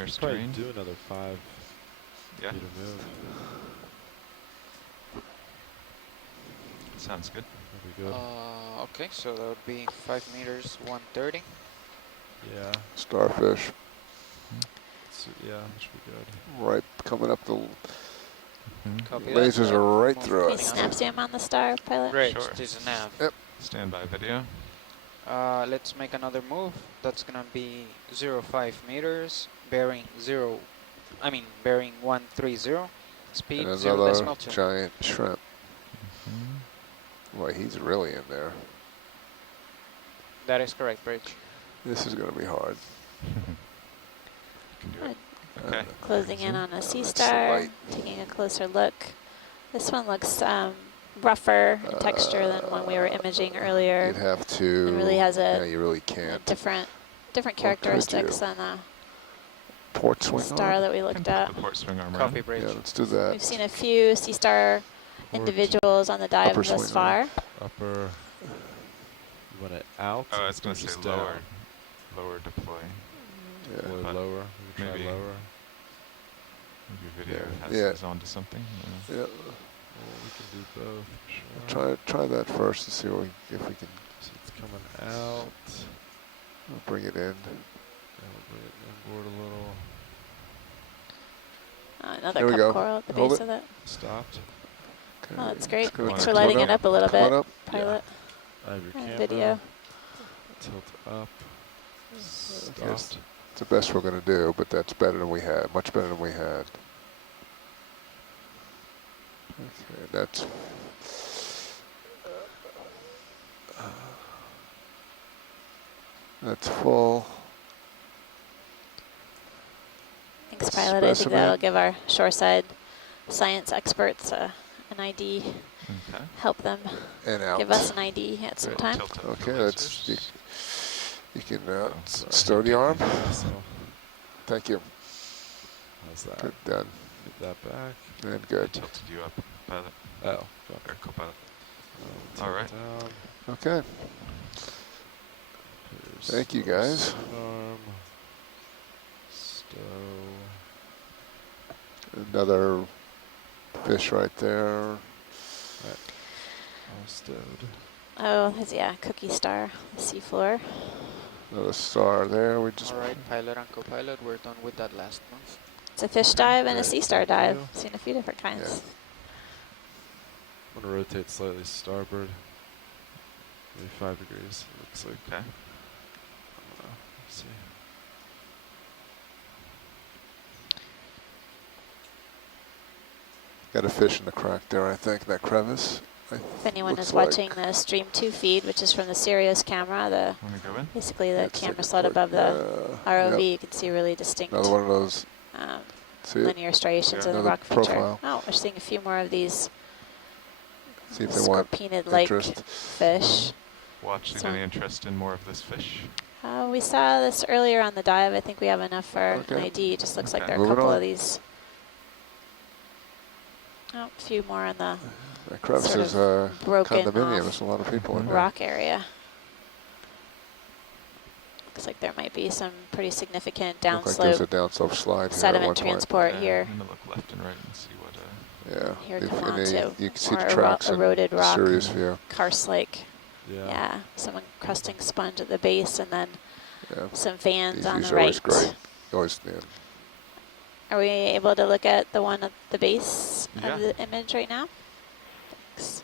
nearest Probably terrain. do another 5 Yeah, feet of move. sounds good. That'd be good. Okay, so that would be 5 meters, 130. Yeah. Starfish. Yeah, that should be good. Right, coming up the Copy lasers that. are right Move through Can we it. snap zoom on the star, pilot? Great, Sure. this is nav. Yep. Standby video. Let's make another move. That's gonna be 0.5 meters, bearing bearing 130. Speed And 0.2. another giant shrimp. Boy, he's really in there. That is correct, Bridge. This is going to be hard. Can do it. Okay. Closing in on a sea That's the star, light. taking a closer look. This one looks rougher in texture than when we were imaging earlier. You'd have to. It really has Yeah, you really a can't. different could characteristics you? than the Port swing star arm? that we Can looked put at. the port swing arm Copy, around. Bridge. Yeah, let's do that. We've seen a few sea star individuals on the dive Upper thus swing far. arm. Upper. You want it out? Oh, I was going to Just say lower. down? Lower deploy. Yeah. Or but lower? We try maybe- lower. Maybe video Yeah. has onto something. Yeah. Well, we can do both. Sure. Try that first to see what if we can So it's coming out. bring it in. Yeah, we'll bring it inboard a little. Another There we cup go. coral at the Hold base it. of it. Stopped. Okay. Oh, that's great. It's gonna Thanks come for lighting up. it up a little Come on bit, up. pilot. I have your And camera. video. Tilt up. Okay, Stopped. it's the best we're going to do, but that's better than we had. Much better than we had. Okay, that's full. Thanks, pilot. I think Specimen. that'll give our shoreside science experts an ID, Okay. help them And out. give us an ID at some Great. time. Tilt up Okay, the that's lasers. you can Oh, sorry. stow the arm. So, Thank you. how's that? Good done. Get that back. And I good. tilted you up, pilot. Oh. Or co-pilot. Tilt All right. Down. Okay. Here's Thank you, the guys. swing arm. Stow. Another fish right there. All stowed. Oh, there's, yeah, cookie star, the seafloor. Another star there. We just All right, pilot and co-pilot, we're done with that last move. It's a fish dive and a Great, sea star thank dive. you. Seen a few different kinds. I'm gonna rotate slightly starboard. Maybe 5 degrees. Looks like. Okay. Let's see. got a fish in the crack there, I think, that crevice. If anyone Looks is like- watching the Stream 2 feed, which is from the Sirius camera, the Want to go in? basically the Let's take camera a slot quick- above the ROV, yep. you can see really distinct Another one of those. See it? linear striations Yeah. in the Another rock feature. profile. Oh, we're seeing a few more of these See if they want scorpionid-like interest. fish. Watch. So- Any interest in more of this fish? We saw this earlier on the dive. I think we have enough for an Okay. ID. It just looks like Okay. there are a Moving couple on. of these. Oh, a few more in the That crevice sort is broken condominium. off There's a lot of people in there. rock area. Looks like there might be some pretty significant Look like there's a downslope downslope slide here at sediment one point. transport Yeah, here. I'm gonna look left and right and see what. Yeah. Here If come any- on to you can see more the tracks in eroded rock, serious view. karst-like. Yeah. Yeah, some encrusting sponge at the base, and then Yeah. some fans These on views the are always right. great. Always, yeah. Are we able to look at the one at the base Yeah. of the image right now? Thanks.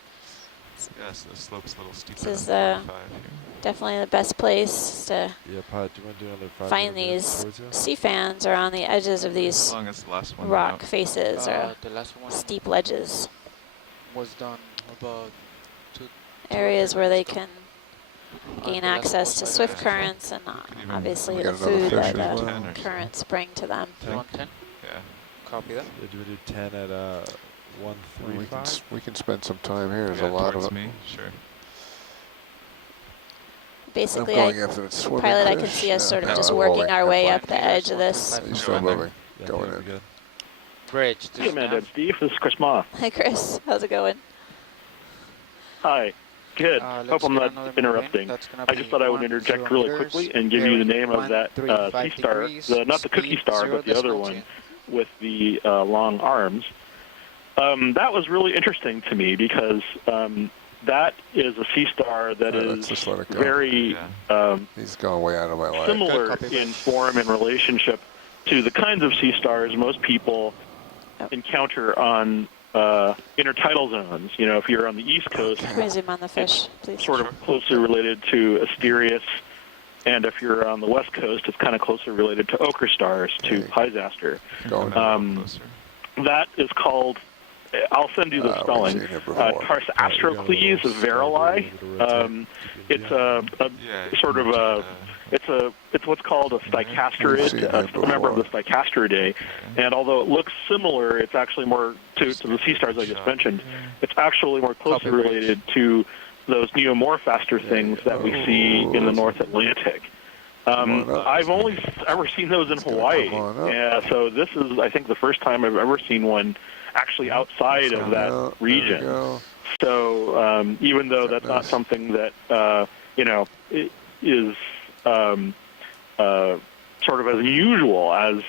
Yes, the slope's a little steeper. This is, than 45 here. Definitely the best place to Yeah, pilot, do you want to do another 5 find minutes these towards you? sea fans are on the edges of As these long as the last one rock went out. faces or The last one steep ledges, was done about areas where they can the gain last access one to by swift the- currents and even- obviously We the got another food fish that as the well. 10 or so. currents bring to them. 110. Yeah. Copy that. Yeah, do we do 10 at We can 135? we can spend some time here. There's Yeah, a lot of towards it. me. Sure. Basically, I'm going after the swimming pilot, I fish. can see us sort of Yeah. just I'm working moving. our I'm way fine. up the edge of this. He's still Go in there. moving. Yeah, Going okay, in. we're good. Bridge. This Hey, is Amanda, nav. it's Steve. This is Chris Ma. Hi, Chris. How's it going? Hi. Good. Let's Hope I'm get not another interrupting. That's gonna I just be thought I would 10 interject really meters, quickly and give you the name of that 135 sea star, degrees, not the cookie speed star, but the other 0.2. one with the long arms. That was really interesting to me because that is a sea star that Let's is just let it go. very He's going way out of my life. similar Good copy. in form and relationship to the kinds of sea stars most people encounter on intertidal zones. You know, if you're on the East Coast, Can we zoom on the fish, please? sort of closely related to Asterius, and if you're on the West Coast, it's kind of closely related to ochre stars, to Physaster. Going closer. That is called, I'll send you the we've spelling, seen it before. Tarsastrocles verili. It's a Yeah, sort of a, it's what's called a We've seen sticasterid, it a member of the before. Sticasteridae. And although it looks similar, it's actually more to the sea stars I just mentioned. It's actually more closely Copy. related to those neomorphaster things that we see in the North Atlantic. on up. I've only ever seen those in It's gonna Hawaii, come on up. so this is, I think, the first time I've ever seen one actually outside of that There we region. go. So even though that's not Nice. something that is sort of as unusual as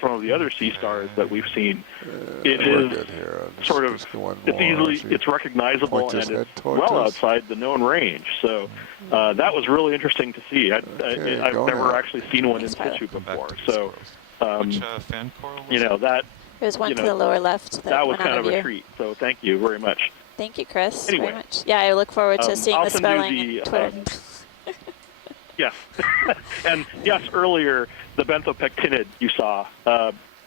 some of the other sea stars that we've seen, it We're is good here. Just- sort of, just go one it's more. easily, See. it's recognizable, Point his and head it's towards well us. outside the known range. So that was really interesting to see. Okay, I've go never ahead. actually seen one in Thanks, situ Come back before. to the So squirrels. Which fan coral was it? that There's one you to know, the lower left that was went out kind of of a view. treat. So thank you very much. Thank you, Chris, Anyway, very much. Yeah, I look forward to seeing I'll the send spelling you on the, Twitter. Yes. And yes, earlier, the benthopectinid you saw,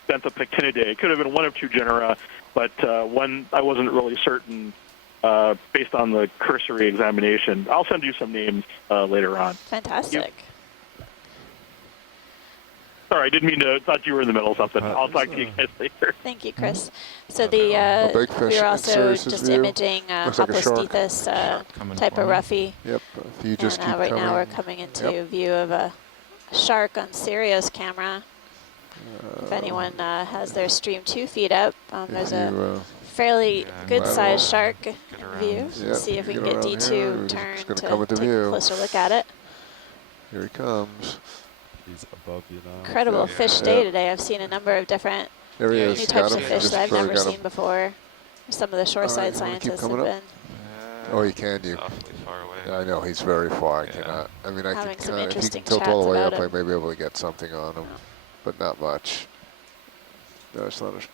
benthopectinidae, it could have been one of two genera, but one I wasn't really certain based on the cursory examination. I'll send you some names later on. Fantastic. Sorry, I didn't mean to, thought you were in the middle of something. I'll talk to you guys later. Thank you, Chris. So Okay. the A big we fish were in also Sirius's just view. imaging Looks like a shark. Hoplosthethus Shark coming type for of me. roughy. Yep. If you just And keep right coming. now we're coming into view of a shark on Sirius camera. If anyone has their Stream 2 feed up, there's a fairly Yeah, good right sized around. shark Get around view. this. Yep, See if we get can get around D2 here. He's turned just to gonna come into take view. a closer look at it. Here he comes. He's above you now. Incredible Yeah. fish day today. I've seen a number of different There he Yeah, is. new Got types Got of him. fish Just that I've barely never got seen him. before. Some of the shore All right, side you wanna keep scientists have coming up? been Oh, you can. You. Awfully far away. Yeah, I know he's very far. I Yeah. cannot. I mean, I Having can some kind of. If you interesting can tilt all the chats way up, about I him. may be able to get something on him, but not much. No, it's not a. Is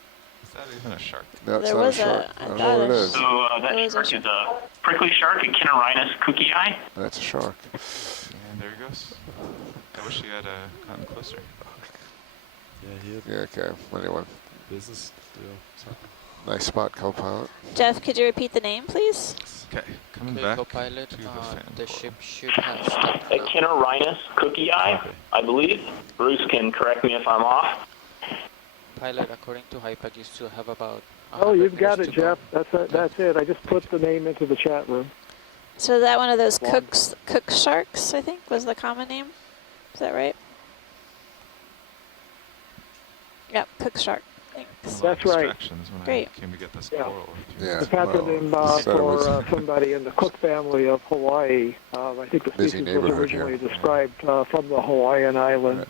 that even a shark? No, it's There not a was shark. I I don't thought know what it it is. So It that was a shark shark. is a prickly shark, a Kinnarinus cookie-eye. That's a shark. And there he goes. I wish he had gotten closer. Yeah, he had Yeah. Okay. Anyway, business deal. So. nice spot, co-pilot. Jeff, could you repeat the name, please? Okay, coming Okay, back co-pilot, to the fan the coral. ship should have stopped A now. Kinnarinus cookie-eye, Okay. I believe. Bruce can correct me if I'm off. Pilot, according to HIPAC, you still have about Oh, 100 you've got meters it, to go. Jeff. That's it. I just put the name into the chat room. So is that one of those Long. cook sharks, I think, was the common name? Is that right? Yep, cook shark. Thanks. A lot of That's right. distractions when Great. I came to get this Yeah. coral. Yeah. The patronym well, said it for was somebody in the Cook family of Hawaii. I think the Busy species was neighborhood originally here. described from the Hawaiian island.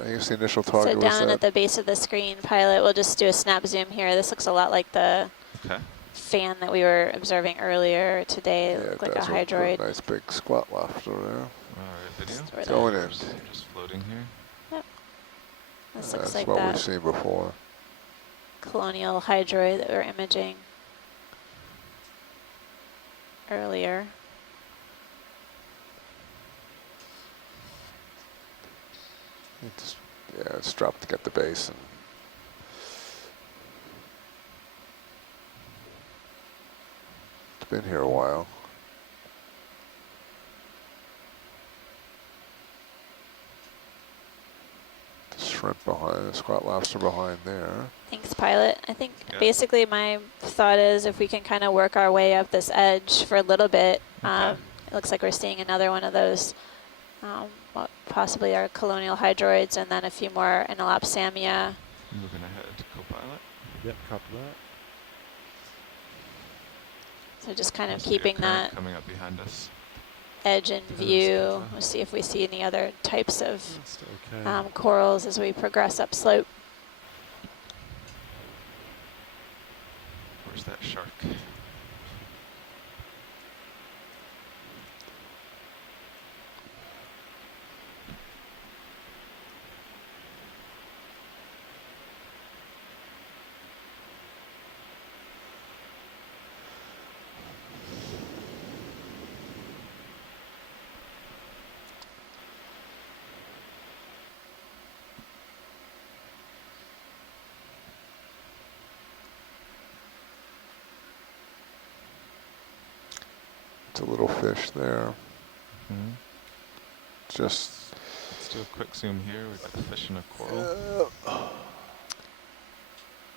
I guess the initial So target was down at that. the base of the screen, pilot, we'll just do a snap zoom here. This looks a lot like the Okay. fan that we were observing earlier today. Yeah, It it looked like a does look hydroid. nice big squat lobster there. All right, video. Just where the- Going in. Just floating here. This looks That's like what we've that seen before. colonial hydroid that we were imaging earlier. It's dropped to get the base. And it's been here a while. The shrimp behind, the squat lobster behind there. Thanks, pilot. I think Yeah. basically my thought is if we can kind of work our way up this edge for a little bit, Okay. it looks like we're seeing another one of those, what possibly are colonial hydroids, and then a few more Enelopsamia. Moving ahead to co-pilot. Yep, copy that. So just kind of Must be a keeping current that coming up behind us. edge in It is, view. but, We'll see if we see any other types of That's okay. corals as we progress upslope. Where's that shark? It's a little fish there. Hmm. Just. Let's do a quick zoom here. We've got a fish and a coral.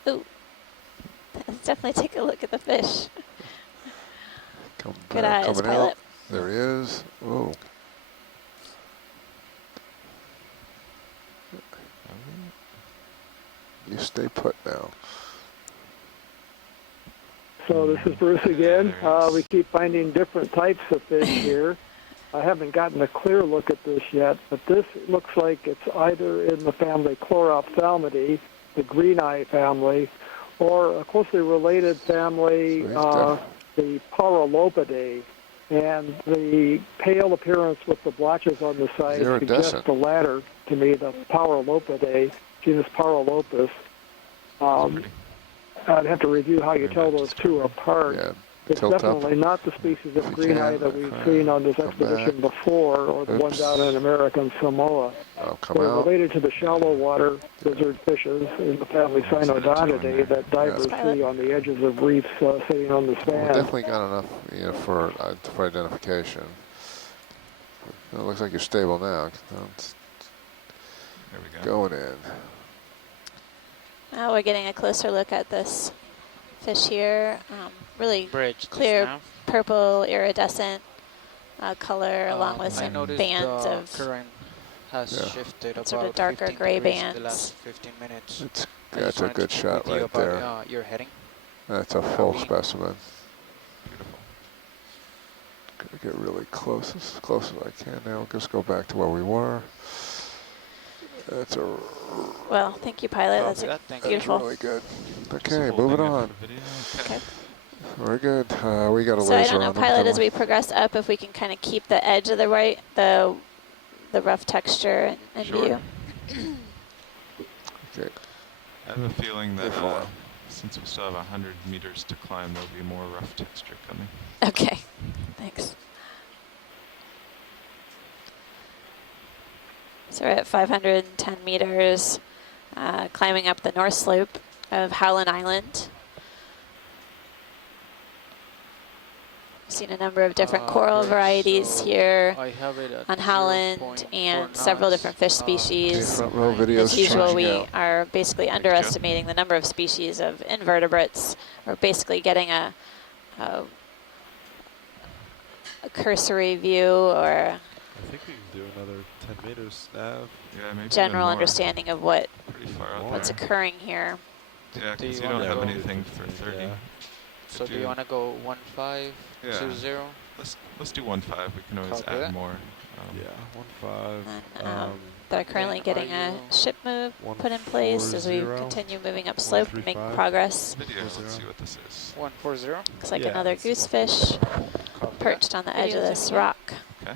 Ooh, let's definitely take a look at the fish. Come Good back, eyes, coming pilot. out. There he is. Oh. You stay put now. So this is Bruce again. There it is. We keep finding different types of fish here. I haven't gotten a clear look at this yet, but this looks like it's either in the family Chlorophthalmidae, the green eye family, or a closely related family, So the Paralopidae. And the pale appearance with the blotches on the side suggests Iridescent. the latter to me, the Paralopidae, genus Paralopus. I'd have to review how you tell those two apart. Yeah. It's Tilt up. definitely not the species of If you green eye can, that we've if I seen on this come expedition back. before, or the one Oops. down in American Samoa. I'll come They're out. related to the shallow water lizard fishes in the family Cynodontidae that divers Pilot. see on the edges of reefs sitting on the Well, sand. definitely got enough, for identification. It looks like you're stable now. It's There we go. going in. Now we're getting a closer look at this fish here. Really Bridge this clear nav. purple iridescent color, along with I some noticed bands the of current has Yeah. shifted about sort of darker 15 gray degrees in the bands. last 15 minutes. It's, I just that's a wanted to good check shot with you right about, there. your heading. That's a full we- specimen. Beautiful. Gonna get really close, as close as I can now. Just go back to where we were. That's a well, thank you, pilot. Copy That's that, thank you. beautiful. really good. Just Okay, holding moving it for on. the video. Okay. Very good. We got a So I laser don't know, on them, pilot, don't as we progress up, if we can kind of keep the edge of the rough texture in Sure. view. Okay. I have a feeling that Careful. since we still have 100 meters to climb, there'll be more rough texture coming. Okay, thanks. So we're at 510 meters, climbing up the north slope of Howland Island. Seen a number of different coral Great. varieties So here I have it at on Howland 0.4 and several knots. different fish Okay, species. front row video's As usual, changing we out. are basically Joe. underestimating the number of species of invertebrates. We're basically getting a cursory view or I think we can do another 10 meters nav. Yeah, maybe general even more. understanding of what's Pretty far out More. there. occurring here. Yeah, Do you because you wanna don't have go- anything for 30. Yeah. So do you want to go 1520? Let's do 1.5. We can always Copy add that. more. Yeah, 1.5. And, they're currently And getting are a you- ship move put in place as we 140, continue moving up slope and making 135. progress. Video. Let's 0. see what this is. 140. Looks like Yeah, another it's goosefish Copy perched on the edge of Videos this zooming in. rock. Okay.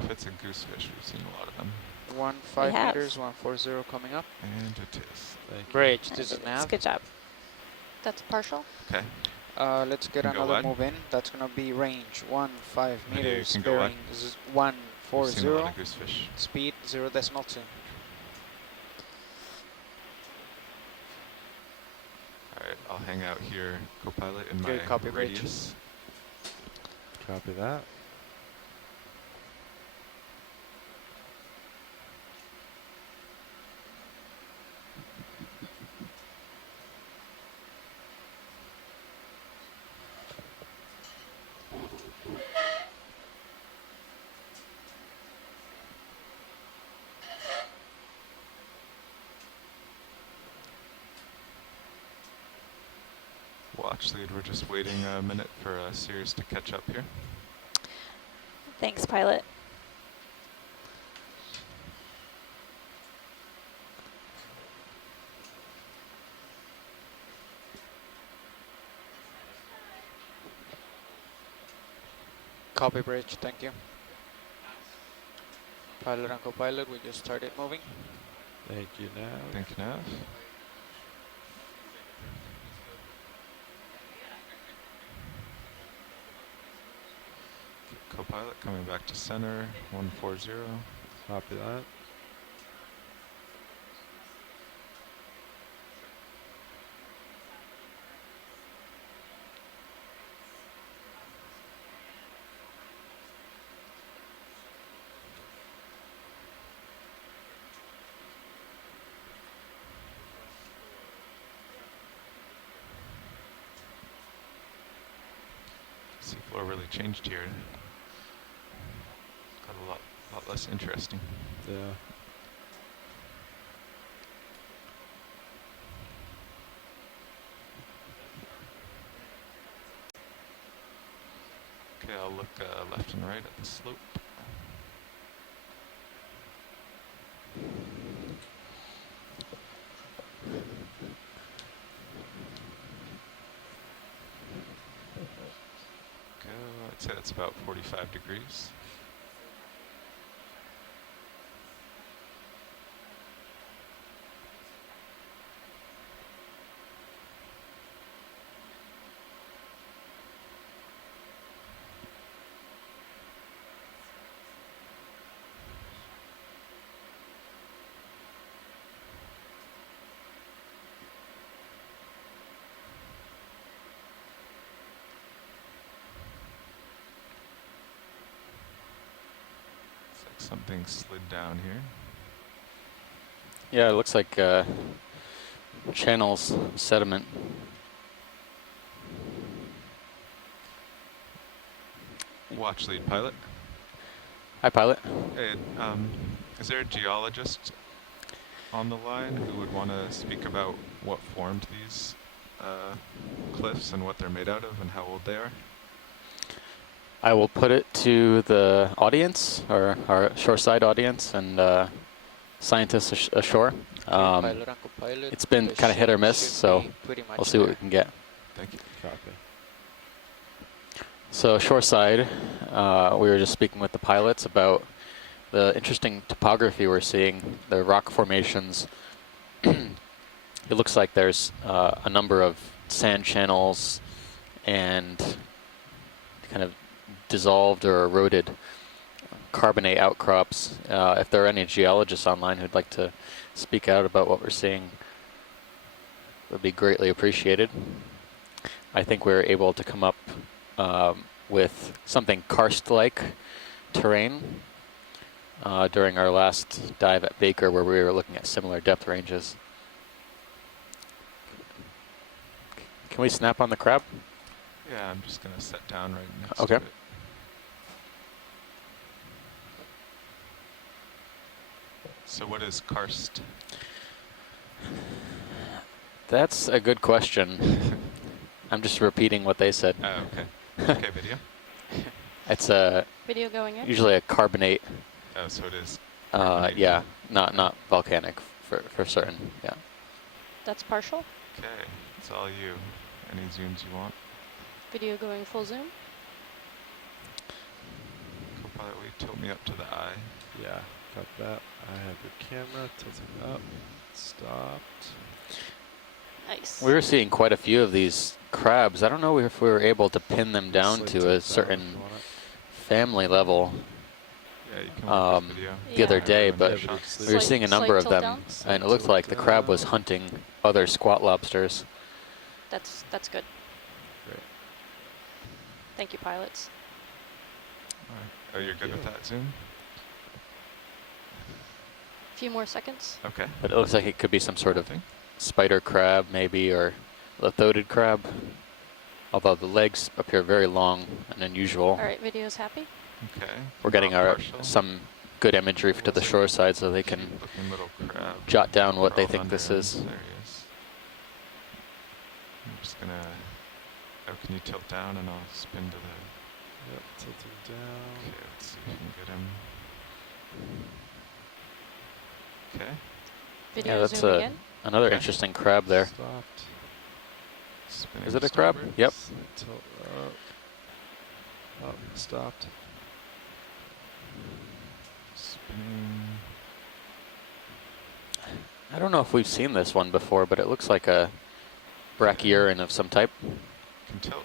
If it's a goosefish, we've seen a lot of them. that. 15 have. meters, 140 coming up. And it is. Thank you. Bridge, this is It's nav. good job. That's partial. Okay. Let's get Can go another wide. move in. That's going to be range 15 Yeah, you meters, can go wide. bearing We've seen a lot 140, of goosefish. speed 0.2. All right, I'll hang out here, co-pilot, in Good my copy, Bridge. radius. Copy that. Watch Watch lead, we're just waiting a minute for Sirius to catch up here. Thanks, pilot. Copy bridge, thank you. Pilot and co-pilot, we just started moving. Thank you, Nav. Thank you, Nav. Co-pilot coming back to center, 140. Copy that. Seafloor really changed here. Got a lot less interesting. Yeah. Okay, I'll look left and right at the slope. I'd say that's about 45 degrees. Something slid down here. Yeah, it looks like channels sediment. Watch lead, pilot. Hi, pilot. Hey, is there a geologist on the line who would want to speak about what formed these cliffs and what they're made out of and how old they are? I will put it to the audience, or our shoreside audience, and scientists ashore. Pilot and co-pilot. It's been kind of hit or miss, so we'll see what we can get. Thank you. Copy. So shoreside, we were just speaking with the pilots about the interesting topography we're seeing, the rock formations. It looks like there's a number of sand channels and kind of dissolved or eroded carbonate outcrops. If there are any geologists online who'd like to speak out about what we're seeing, it would be greatly appreciated. I think we were able to come up with something karst-like terrain during our last dive at Baker, where we were looking at similar depth ranges. Can we snap on the crab? Yeah, I'm just going to set down right next Okay. to it. So what is karst? That's a good question. I'm just repeating what they said. Oh, okay. Okay, video. It's a Video going in? usually a carbonate. Oh, so it is. Yeah, not volcanic for certain. Yeah. That's partial. Okay, it's all you. Any zooms you want? Video going full zoom. Co-pilot, will you tilt me up to the eye? Yeah, got that. I have your camera tilting up. Stopped. Nice. We were seeing quite a few of these crabs. I don't know if we were able to pin them down Just, like, to tilt a down certain if you want it. family level Yeah, you can watch this video. the other Yeah. day, Everyone but does Yeah, shots. but we were Slight- seeing a number slight of tilt them, down. and it looked like the crab was hunting other squat lobsters. That's good. Great. Thank you, pilots. All right. Oh, you're good with that zoom? A few more seconds. Okay. But it looks like it could be some sort of Thing. spider crab, maybe, or lithodid crab. Although the legs appear very long and unusual. All right, video's happy. Okay. We're getting Not our partial. some good imagery to the shore side, so they can Cute-looking little crab. jot down what they crawled think this under is. him. There he is. I'm just gonna Oh, can you tilt down and I'll spin to the... Yep, tilting down. Okay, let's see if we can get him. Okay. Video Yeah, that's zooming in. another Okay. interesting crab there. Stopped. Spinning Is to it a crab? starboard. Yep. Tilt up. Up, stopped. Spinning. I don't know if we've seen this one before, but it looks like a brachyurin of some type. Can tilt.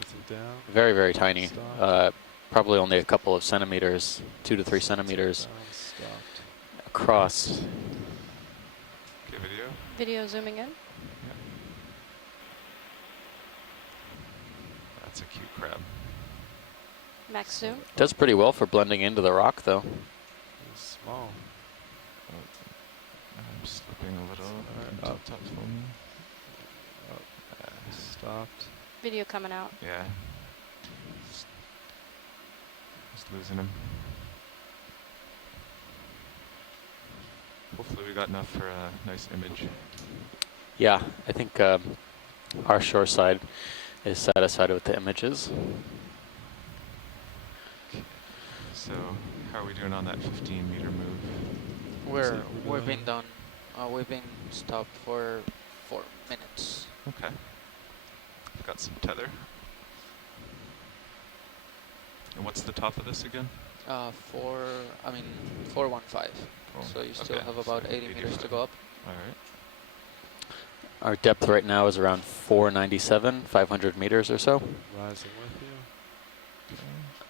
Tilting down. Very, very tiny. Stop. Probably only a couple of centimeters, 2 to 3 centimeters Down, stopped. across. Okay, video. Video zooming in. That's a cute crab. Max zoom. Does pretty well for blending into the rock, though. It's small. I'm slipping a little. Alright, Top up. top for me. Up. Stopped. Video coming out. Yeah. Just losing him. Hopefully we got enough for a nice image. Yeah, I think our shore side is satisfied with the images. So, how are we doing on that 15-meter move? We've been done. We've been stopped for 4 minutes. Okay. I've got some tether. And what's the top of this again? 415. Oh, So you still okay, have about so 80 meters 85. to go up. All right. Our depth right now is around 497, 500 meters or so. Rising with you.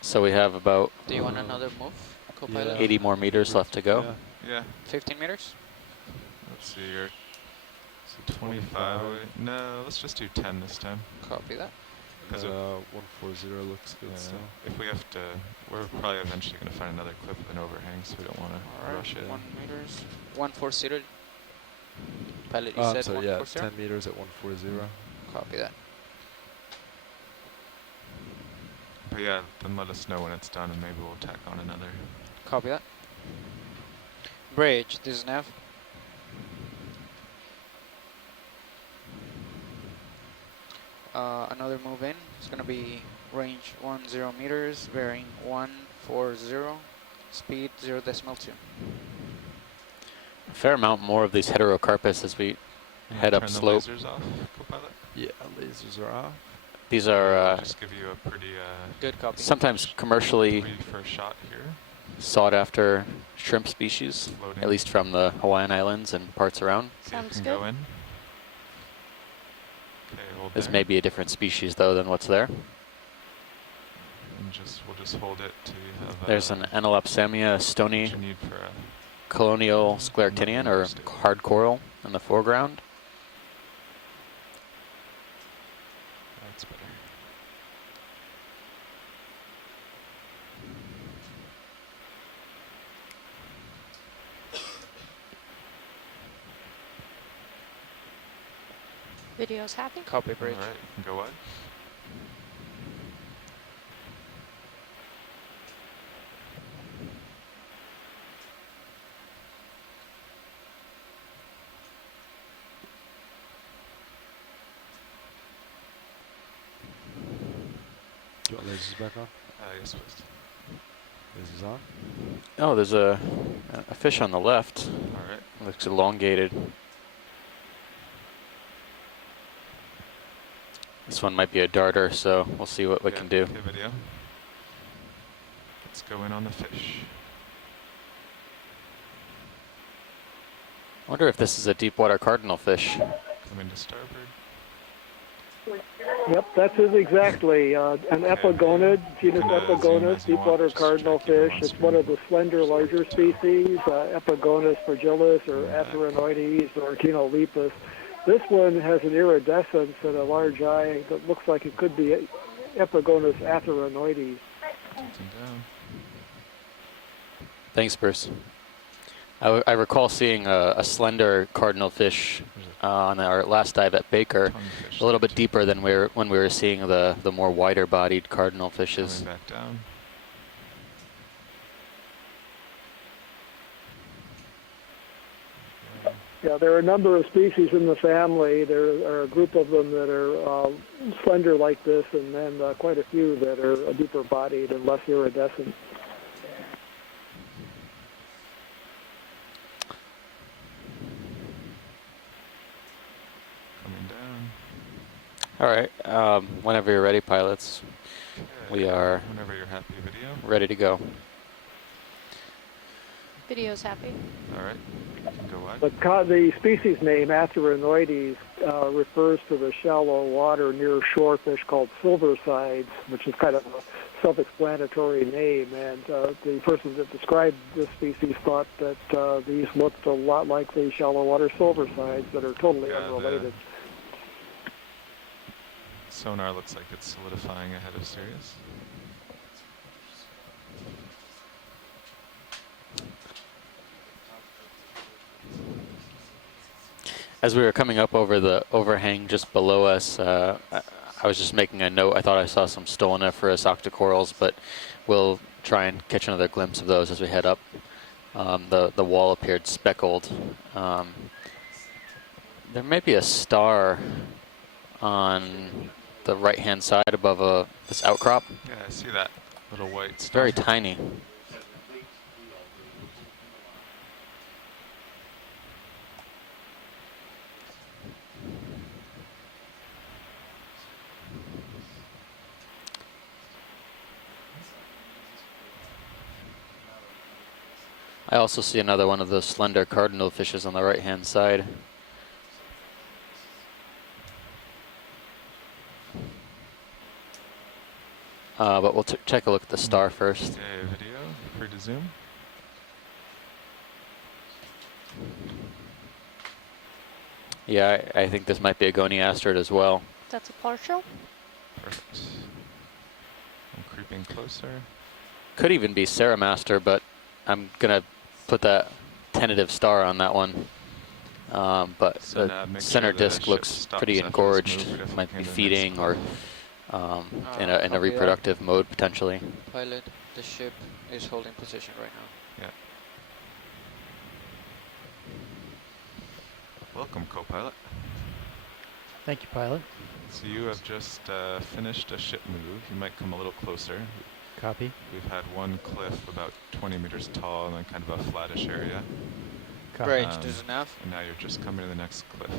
So we have about Do you want another move, co-pilot? Yeah. 80 more meters left to go. Yeah. Yeah. 15 meters? Let's see, you're 25 away. No, let's just do 10 this time. Copy that. Because 140 looks good yeah, still. if we have to, we're probably eventually going to find another cliff with an overhang, so we don't want to Alright, rush it. 1 meters. 140. Pilot, you I'm said sorry, yeah, 140? 10 meters at 140. Copy that. But yeah, then let us know when it's done, and maybe we'll tack on another. Copy that. Bridge, this is Nav. Another move in. It's going to be range 10 meters, bearing 140, speed 0.2. A fair amount more of these heterocarpus as we head up Turn slope. the lasers off, co-pilot. Yeah, lasers are off. These are Just give you a pretty Good copy. sometimes commercially first shot here. sought after shrimp species, Floating. at least from the Hawaiian Islands and parts around. See if Sounds we can good. go in. Okay, hold This there. may be a different species though than what's there. And we'll just hold it till you have. There's an Anelopsamia what stony you need for a. colonial scleractinian or hard coral in the foreground. That's better. Video's happy. Copy bridge. All right, you can go what? Do you want lasers back on? Yes, please. Lasers on. Oh, there's a fish on the left. All right. Looks elongated. This one might be a darter, so we'll see what we Yeah, can do. Okay, video. Let's go in on the fish. I wonder if this is a deep water cardinal fish. Come into starboard. Yep, that's it exactly. An epigonid, genus Zoom epigonus, as you want, deepwater just try to cardinal keep them fish. on It's screen. one of the slender, larger species, Epigonus fragilis or Yeah. Atheronoides or Echinolipus. This one has an iridescence and a large eye that looks like it could be Epigonus atheronoides. Tilting down. Thanks, Bruce. I recall seeing a slender cardinal fish on our last dive at Baker, Tonguefish a little there bit too. deeper than when we were seeing the more wider-bodied cardinal fishes. Coming back down. Yeah, there are a number of species in the family. There are a group of them that are slender like this, and then quite a few that are deeper bodied and less iridescent. Coming down. All right. Whenever you're ready, pilots, Okay. we are Whenever you're happy, video. ready to go. Video's happy. All right. You can go wide. The species name, Atheronoides, refers to the shallow water near shore fish called silversides, which is kind of a self-explanatory name. And the person that described this species thought that these looked a lot like the shallow water silversides that are totally unrelated. Sonar looks like it's solidifying ahead of Sirius. As we were coming up over the overhang just below us, I was just making a note. I thought I saw some stoloniferous octocorals, but we'll try and catch another glimpse of those as we head up. The wall appeared speckled. There may be a star on the right-hand side above this outcrop. Yeah, I see that little white stuff. Very tiny. I also see another one of those slender cardinal fishes on the right-hand side. But we'll take a look at the star first. Okay, video, free to zoom. Yeah, I think this might be a goniasterid as well. That's a partial. Perfect. I'm creeping closer. Could even be Ceramaster, but I'm gonna put that tentative star on that one. But So the make center sure the disc ship looks stops pretty after this engorged. move, if Might we be can feeding or in a copy reproductive mode potentially. Pilot, the ship is holding position right now. Yeah. Welcome, co-pilot. Thank you, pilot. So you have just finished a ship move. You might come a little closer. Copy. We've had one cliff about 20 meters tall and then kind of a flattish area. Copy. Bridge, this is nav. And now you're just coming to the next cliff.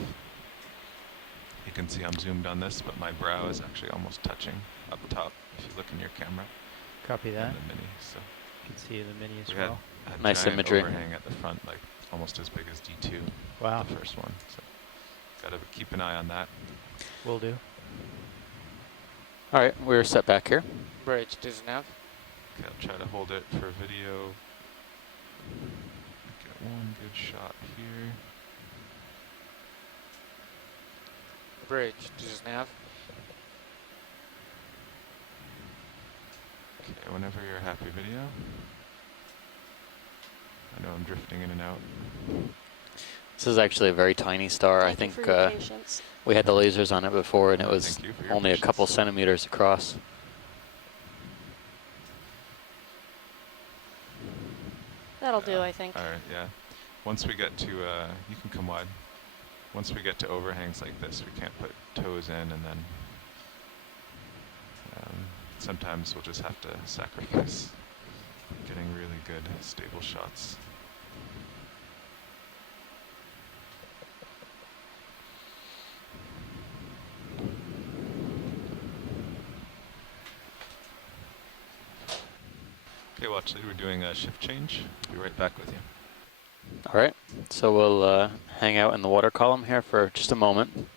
You can see I'm zoomed on this, but my brow is actually almost touching up top if you look in your camera. Copy that. And the mini, so You can see the mini as we well. had Nice giant imagery. overhang at the front, like almost as big as D2, Wow. the first one. So gotta keep an eye on that. Will do. All right, we're set back here. Bridge, this is nav. Okay, I'll try to hold it for video. Get one good shot here. Bridge, this is nav. Okay, whenever you're happy, video. I know I'm drifting in and out. This is actually a very tiny star. I Thank you think for your patience. we had the lasers on it before, and it Oh, was thank you for your only a patience. couple centimeters across. That'll do, I think. All right, yeah. Once we get to, you can come wide. Once we get to overhangs like this, we can't put toes in, and then sometimes we'll just have to sacrifice getting really good, stable shots. Okay, watch lead, we're doing a shift change. Be right back with you. All right, so we'll hang out in the water column here for just a moment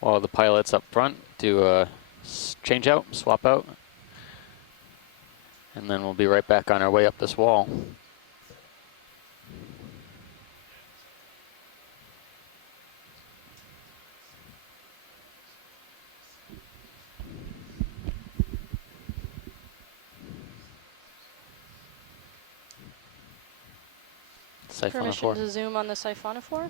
while the pilots up front do a change out, swap out, and then we'll be right back on our way up this wall. Permission Siphonophore. to zoom on the siphonophore?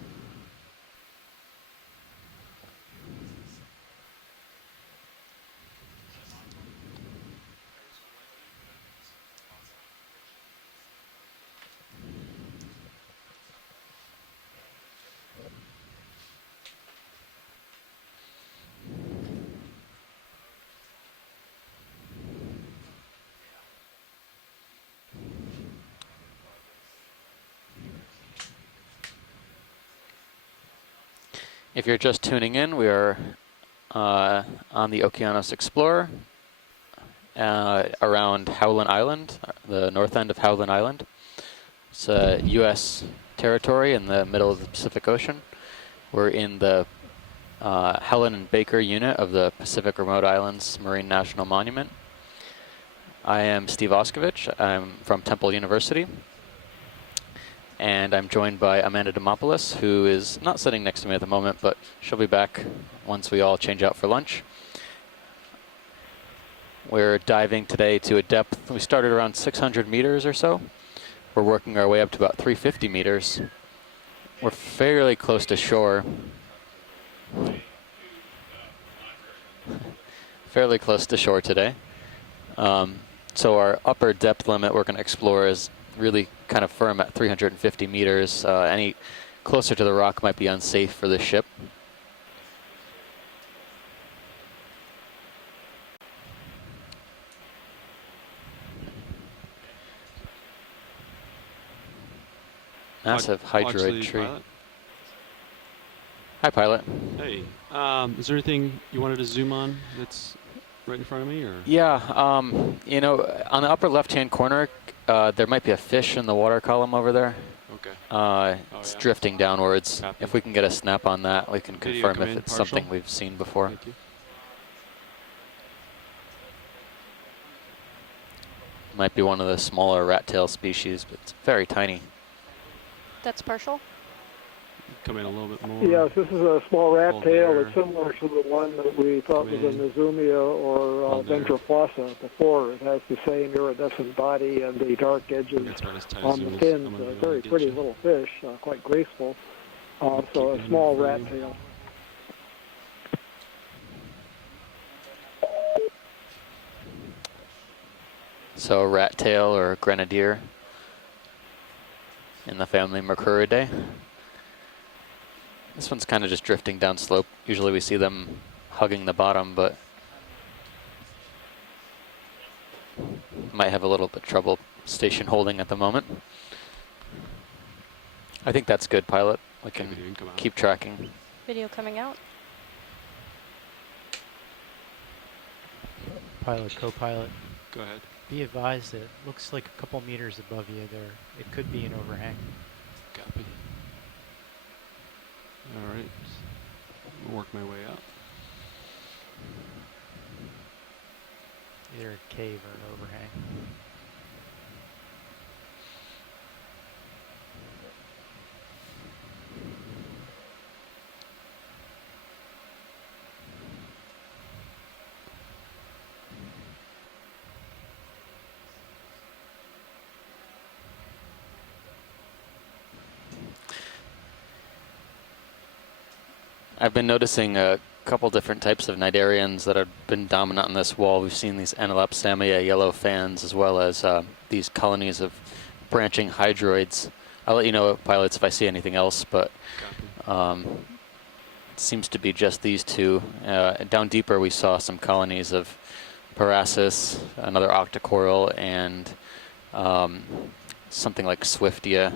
If you're just tuning in, we are on the Okeanos Explorer around Howland Island, the north end of Howland Island. It's a U.S. territory in the middle of the Pacific Ocean. We're in the Helen and Baker unit of the Pacific Remote Islands Marine National Monument. I am Steve Oskovich. I'm from Temple University. And I'm joined by Amanda Demopoulos, who is not sitting next to me at the moment, but she'll be back once we all change out for lunch. We're diving today to a depth, we started around 600 meters or so. We're working our way up to about 350 meters. We're fairly close to shore. Fairly close to shore today. So our upper depth limit we're going to explore is really kind of firm at 350 meters. Any closer to the rock might be unsafe for the ship. Massive hydroid tree. Pilot. Hi, pilot. Hey, is there anything you wanted to zoom on that's right in front of me, or? Yeah, you know, on the upper left-hand corner, there might be a fish in the water column over there. Okay. It's drifting downwards. Copy. If we can get a snap on that, we can Video confirm come if in, it's partial. something we've seen before. Thank you. Might be one of the smaller rat tail species, but it's very tiny. That's partial? Come in a little bit more. Yes, this is a small rat Hold tail. there. It's similar to the one that we thought was a Come in. Nizumia or Hold there. Ventrofossa before. It has the same iridescent body and the dark edges That's about as tight on as the it is. fins. I'm gonna be able Very to pretty get you. little fish, quite graceful. So Keep a it small in rat frame. tail. So rat tail or grenadier in the family Mercuridae. This one's kind of just drifting down slope. Usually we see them hugging the bottom, but might have a little bit trouble station holding at the moment. I think that's good, pilot. We Okay, can video can come out. keep tracking. Video coming out? Pilot, co-pilot. Go ahead. Be advised that it looks like a couple meters above you there. It could be an overhang. Copy. All right. I'll work my way up. Either a cave or an overhang. I've been noticing a couple different types of cnidarians that have been dominant on this wall. We've seen these Anelopsamia yellow fans, as well as these colonies of branching hydroids. I'll let you know, pilots, if I see anything else, but it seems to be just these two. Down deeper, we saw some colonies of Parassus, another octocoral, and something like Swiftia.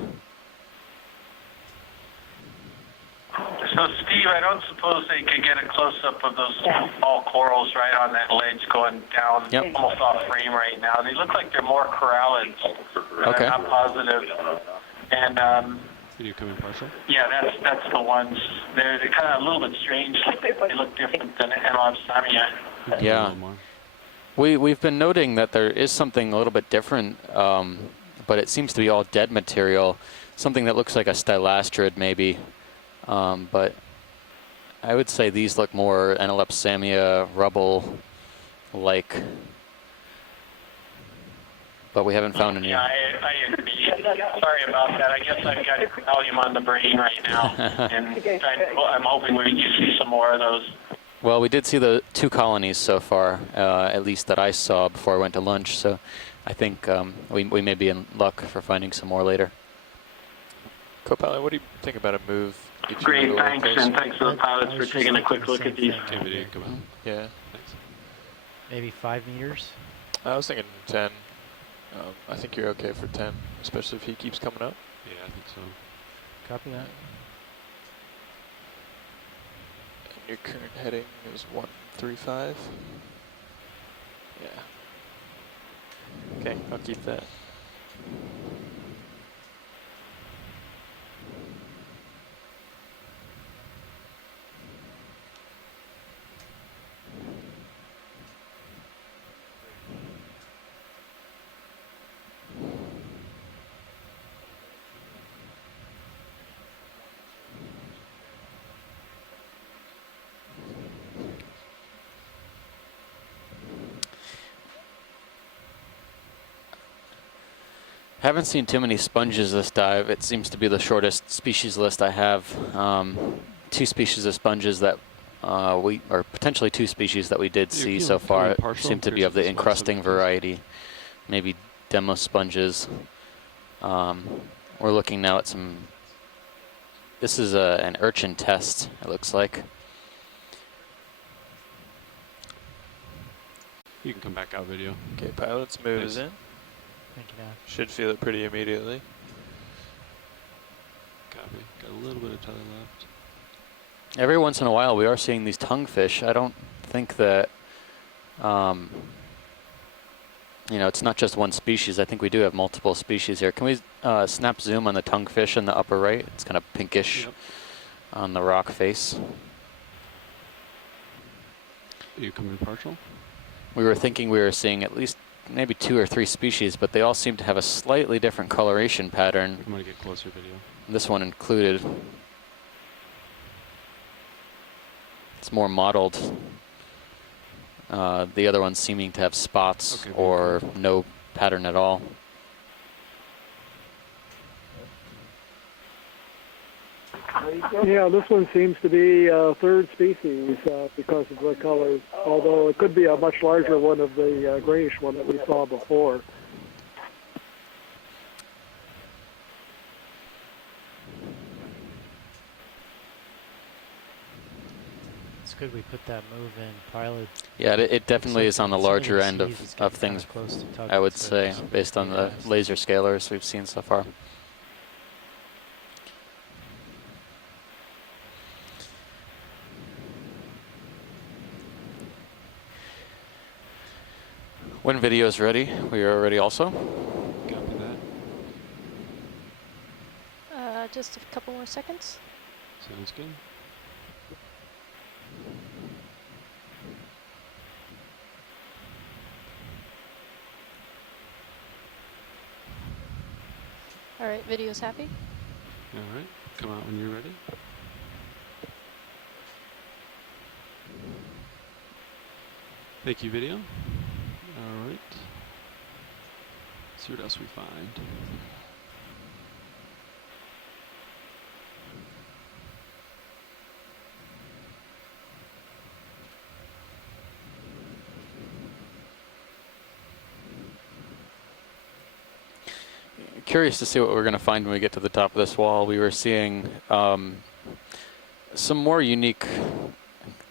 So, Steve, I don't suppose they could get a close-up of those small corals right on that ledge going down almost off frame right now. They look like they're more corallids, but Okay. I'm not positive. And, Video coming partial. yeah, that's the ones. They're kind of a little bit strange. They look different than Anelopsamia. Yeah. We've been noting that there is something a little bit different, but it seems to be all dead material. Something that looks like a stylastrid, maybe. But I would say these look more Anelopsamia rubble-like. But we haven't found any. Yeah, I agree. Sorry about that. I guess I've got volume on the brain right now, and I'm hoping you see some more of those. Well, we did see the 2 colonies so far, at least that I saw before I went to lunch. So I think we may be in luck for finding some more later. Co-pilot, what do you think about a move? Great, thanks, and thanks to the pilots for taking a quick look at these. Okay, video come out. Yeah. Thanks. Maybe 5 meters? I was thinking 10. I think you're okay for 10, especially if he keeps coming up. Yeah, I think so. Copy that. Your current heading is 135. Yeah. Okay, I'll keep that. Haven't seen too many sponges this dive. It seems to be the shortest species list I have. 2 species of sponges that or potentially 2 species that we did see so far seem to be of the encrusting variety. Maybe demo sponges. We're looking now at some. This is an urchin test, it looks like. You can come back out video. Okay, pilots, move us in. Thank you, Nav. Should feel it pretty immediately. Copy. Got a little bit of tether left. Every once in a while, we are seeing these tonguefish. I don't think that, you know, it's not just one species. I think we do have multiple species here. Can we snap zoom on the tonguefish in the upper right? It's kind of pinkish on the rock face. Are you coming partial? We were thinking we were seeing at least maybe 2 or 3 species, but they all seem to have a slightly different coloration pattern. I'm going to get closer video. This one included. It's more mottled. The other ones seeming to have spots or no pattern at all. Yeah, this one seems to be a third species because of the colors, although it could be a much larger one of the grayish one that we saw before. It's good we put that move in pilot. Yeah, it definitely is on the larger end of things, I would say, based on the laser scalars we've seen so far. When video is ready, we are ready also. Copy that. Just a couple more seconds. Sounds good. All right, video's happy. All right, come out when you're ready. Thank you, video. All right. See what else we find. Curious to see what we're going to find when we get to the top of this wall. We were seeing some more unique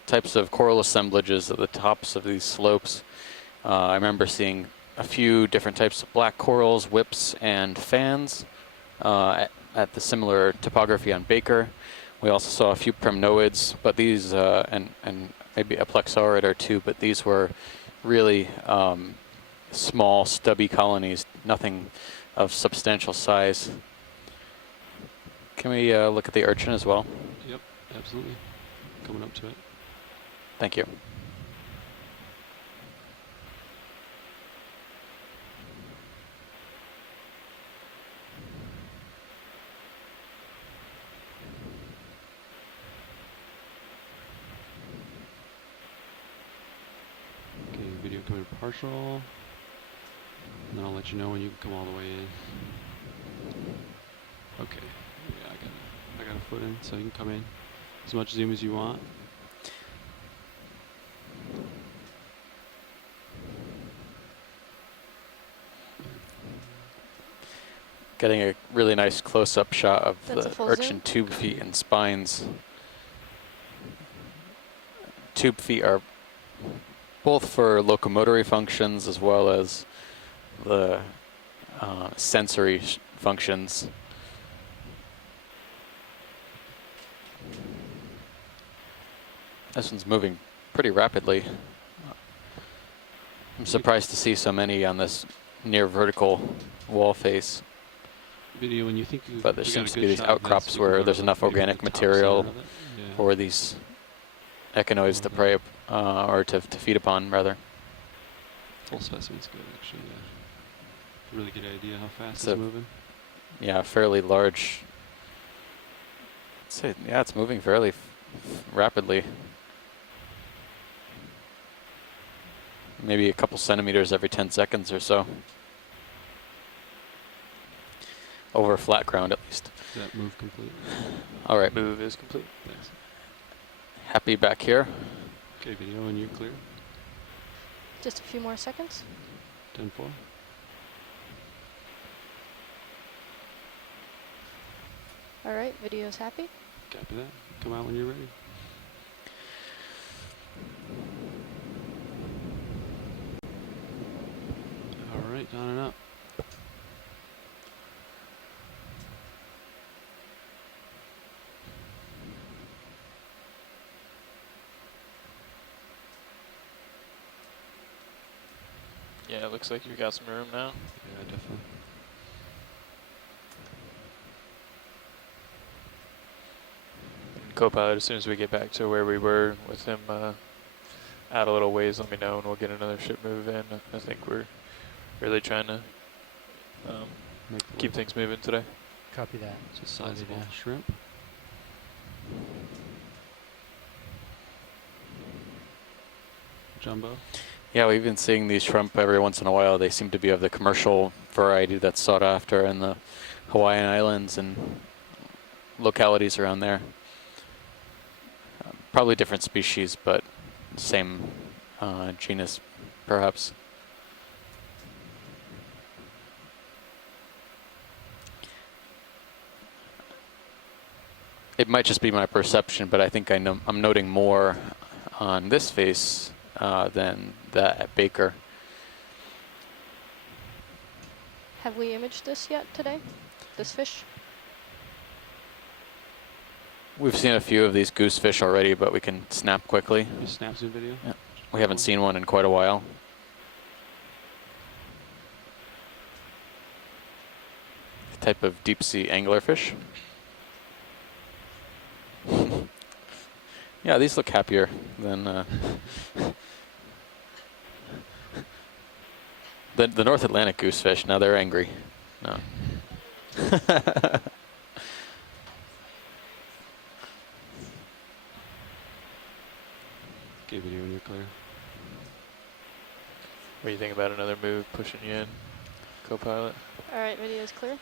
types of coral assemblages at the tops of these slopes. I remember seeing a few different types of black corals, whips, and fans at the similar topography on Baker. We also saw a few primnoids, but these, and maybe a plexaurid or 2, but these were really small, stubby colonies, nothing of substantial size. Can we look at the urchin as well? Yep, absolutely. Coming up to it. Thank you. Okay, video coming partial. And then I'll let you know when you can come all the way in. Okay, yeah, I got a foot in, so you can come in as much zoom as you want. Getting a really nice close-up shot of That's a the full urchin zoom? tube feet and spines. Tube feet are both for locomotory functions as well as the sensory functions. This one's moving pretty rapidly. I'm surprised to see so many on this near vertical wall face. Video, when you think you But there seems to be these outcrops where there's enough organic material for these echinoids to prey or to feed upon, rather. Full specimen's good, actually. Yeah. Really good idea how fast it's moving. Yeah, fairly large. I'd say, yeah, it's moving fairly rapidly. Maybe a couple centimeters every 10 seconds or so. Over flat ground, at least. Is that move complete? All right. Move is complete. Thanks. Happy back here. Okay, video, when you're clear. Just a few more seconds. 10-4. All right, video's happy. Copy that. Come out when you're ready. All right, on and up. Yeah, it looks like you've got some room now. Yeah, definitely. Co-pilot, as soon as we get back to where we were with him out a little ways, let me know and we'll get another ship move in. I think we're really trying to keep things moving today. Copy that. It's a sizable shrimp. Jumbo. Yeah, we've been seeing these shrimp every once in a while. They seem to be of the commercial variety that's sought after in the Hawaiian Islands and localities around there. Probably different species, but same genus, perhaps. It might just be my perception, but I think I'm noting more on this face than that at Baker. Have we imaged this yet today? This fish? We've seen a few of these goosefish already, but we can snap quickly. You snap zoom video? Yeah. We haven't seen one in quite a while. A type of deep sea anglerfish. Yeah, these look happier than the North Atlantic goosefish. Now they're angry. No. Okay, video when you're clear. What do you think about another move pushing you in, co-pilot? All right, video's clear.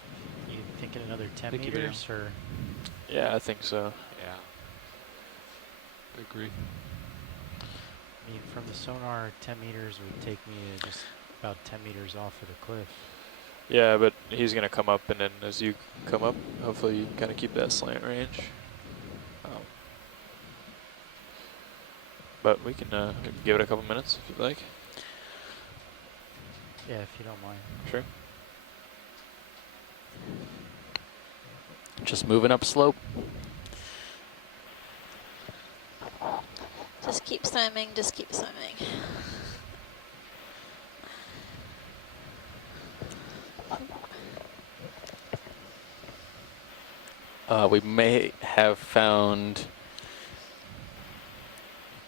You thinking another 10 Thank you, video. meters or? Yeah, I think so. Yeah. I agree. I mean, from the sonar, 10 meters would take me to just about 10 meters off of the cliff. Yeah, but he's going to come up, and then as you come up, hopefully you can kind of keep that slant range. But we can give it a couple minutes if you'd like. Yeah, if you don't mind. Sure. Just moving up slope. Just keep swimming, just keep swimming. We may have found